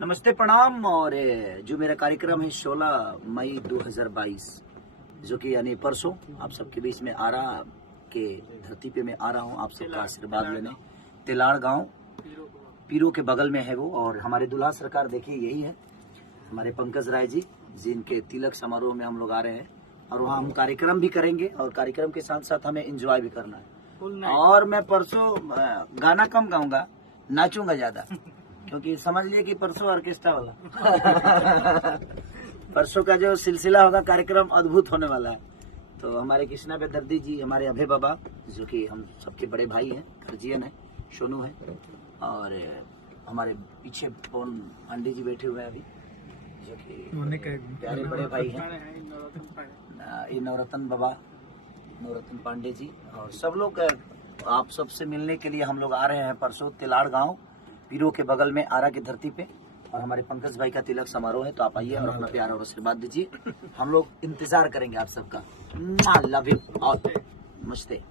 नमस्ते प्रणाम। और जो मेरा कार्यक्रम है 16 मई 2022 जो कि यानी परसों आप सबके बीच में आरा के धरती पे मैं आ रहा हूँ आप सबका आशीर्वाद लेने। तिलाड़ गांव पीरो के बगल में है वो। और हमारे दुल्हा सरकार देखिए यही है हमारे पंकज राय जी जिनके तिलक समारोह में हम लोग आ रहे हैं। और वहाँ हम कार्यक्रम भी करेंगे और कार्यक्रम के साथ साथ हमें एंजॉय भी करना है। और मैं परसों गाना कम गाऊंगा, नाचूंगा ज्यादा, क्योंकि समझ लिए कि परसों ऑर्केस्ट्रा वाला परसों का जो सिलसिला होगा कार्यक्रम अद्भुत होने वाला है। तो हमारे कृष्णा बेदर्दी जी, हमारे अभय बाबा जो कि हम सबके बड़े भाई हैं, गर्जियन है, सोनू है, और हमारे पीछे पवन पांडे जी बैठे हुए हैं अभी जो कि प्यारे बड़े भाई हैं, ये नवरत्न बाबा, नवरत्न पांडे जी, और सब लोग आप सबसे मिलने के लिए हम लोग आ रहे हैं परसों तिलाड़ गांव पीरो के बगल में आरा की धरती पे। और हमारे पंकज भाई का तिलक समारोह है, तो आप आइए और अपना प्यार और आशीर्वाद दीजिए। हम लोग इंतजार करेंगे आप सबका। लव यू और नमस्ते।